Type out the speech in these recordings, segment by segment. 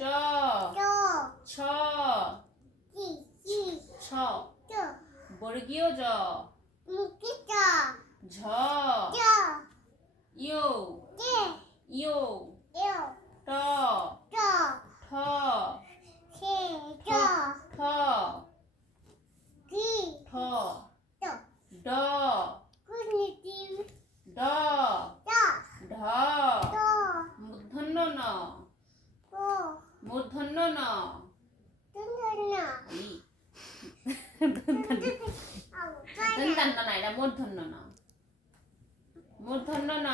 চ। ছ। ছ বর্গীয় জ। ঝ। ইউ ইউ মূর্ধন্য ন। দন্তান্ন না এটা মূর্ধন্য ন। মূর্ধন্য ন।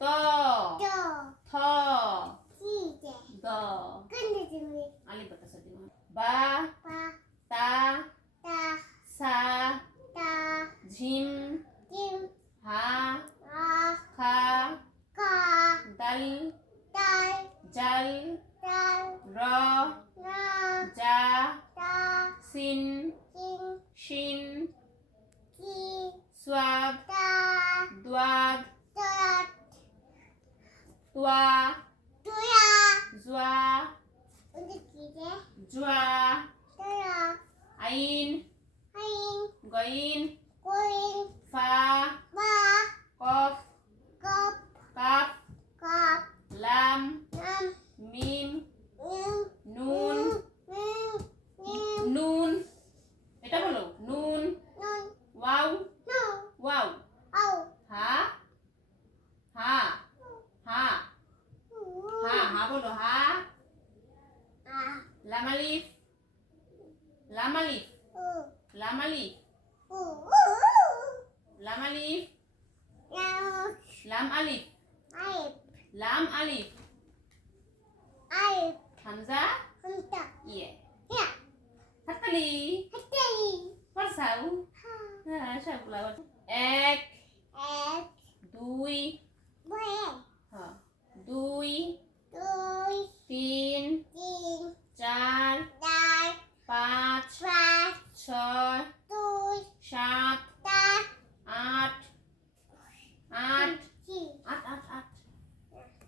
ত। থ। দ আলি পাতা সাদি বা। তা। সা। ঝিম। হা। খা। দাল জাল র যা সিন শিন তা দ্বাগ তা তোয়া তুয়া জোয়া জোয়া আইন হাইন গইন কোইন ফা বা কফ বলো হা আ লামালিফ লামালিফ লামালিফ লামালিফ লাম আলিফ আই লাম আলিফ আই হামজা? হুমতা ইয়ে। ইয়া হাততালি। হ্যাঁ সবগুলা এক এক দুই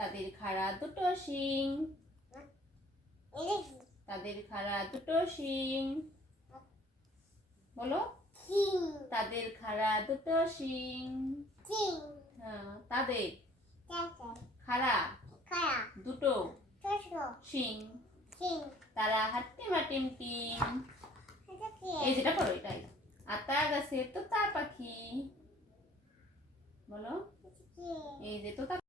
তাদের খাড়া দুটো শিং। তাদের খাড়া দুটো শিং। বলো? তাদের খাড়া দুটো শিং। হ্যাঁ, তাদের খাড়া দুটো শিং। তারা হাট্টিমাটিম টিম। এটা এই যেটা পড়ো এটাই। আতা গাছে তোতা পাখি। বলো? এই যে তোতা